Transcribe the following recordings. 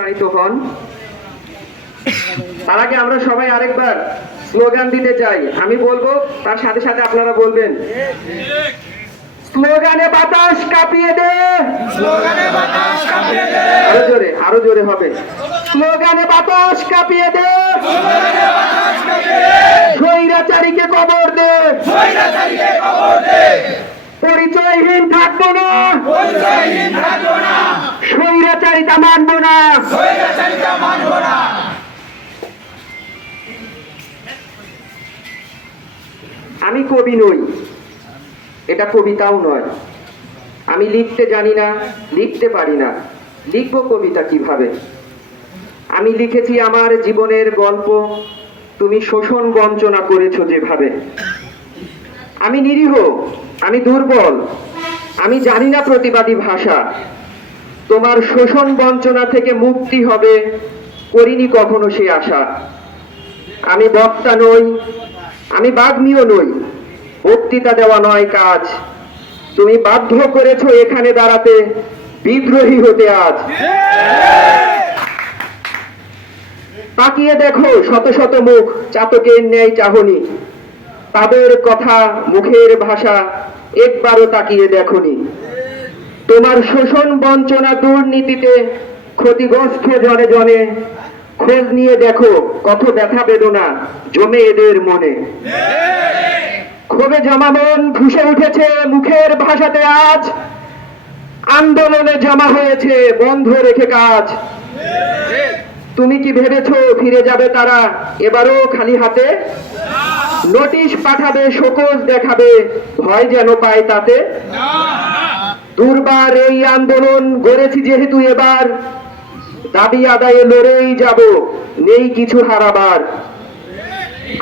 অনুপ্রাণিত হন। তার আগে আমরা সবাই আরেকবার স্লোগান দিতে চাই। আমি বলব তার সাথে সাথে আপনারা বলবেন। স্লোগানে বাতাস কাঁপিয়ে দে। আরও জোরে আরও জোরে হবে। স্লোগানে বাতাস কাঁপিয়ে দে। স্বৈরাচারীকে কবর দে। পরিচয়হীন থাকব না। স্বৈরাচারিতা মানবো না। আমি কবি নই। এটা কবিতাও নয়। আমি লিখতে জানি না, লিখতে পারি না। লিখব কবিতা কীভাবে? আমি লিখেছি আমার জীবনের গল্প। তুমি শোষণ বঞ্চনা করেছ যেভাবে। আমি নিরীহ, আমি দুর্বল। আমি জানি না প্রতিবাদী ভাষা। তোমার শোষণ বঞ্চনা থেকে মুক্তি হবে, করিনি কখনো সে আশা। আমি বক্তা নই আমি বাগ্মীয় নই। বক্তৃতা দেওয়া নয় কাজ। তুমি বাধ্য করেছ এখানে দাঁড়াতে। বিদ্রোহী হতে আজ। তাকিয়ে দেখো শত শত মুখ চাতকের ন্যায় চাহনি। তাদের কথা মুখের ভাষা একবারও তাকিয়ে দেখনি। তোমার শোষণ বঞ্চনা দুর্নীতিতে ক্ষতিগ্রস্ত জনে জনে খোঁজ নিয়ে দেখো, কত ব্যথা বেদনা জমে এদের মনে। ক্ষোভে জমা মন ফুসে উঠেছে মুখের ভাষাতে আজ। আন্দোলনে জমা হয়েছে, বন্ধ রেখে কাজ। তুমি কি ভেবেছো ফিরে যাবে তারা? এবারও খালি হাতে? নোটিশ পাঠাবে, শোকজ দেখাবে, ভয় যেন পায় তাতে? দুর্বার এই আন্দোলন গড়েছি যেহেতু এবার। দাবি আদায়ে লড়েই যাব। নেই কিছু হারাবার।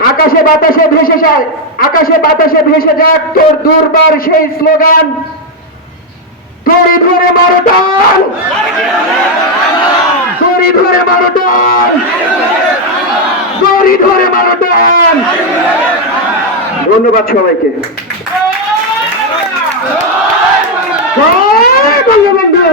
আকাশে বাতাসে ভেসে যায় আকাশে বাতাসে ভেসে যাক তোর দুর্বার সেই স্লোগান। দড়ি ধরে মারো টান! দড়ি ধরে মারো টান! দড়ি ধরে মারো টান! ধন্যবাদ সবাইকে। বঙ্গবন্ধু!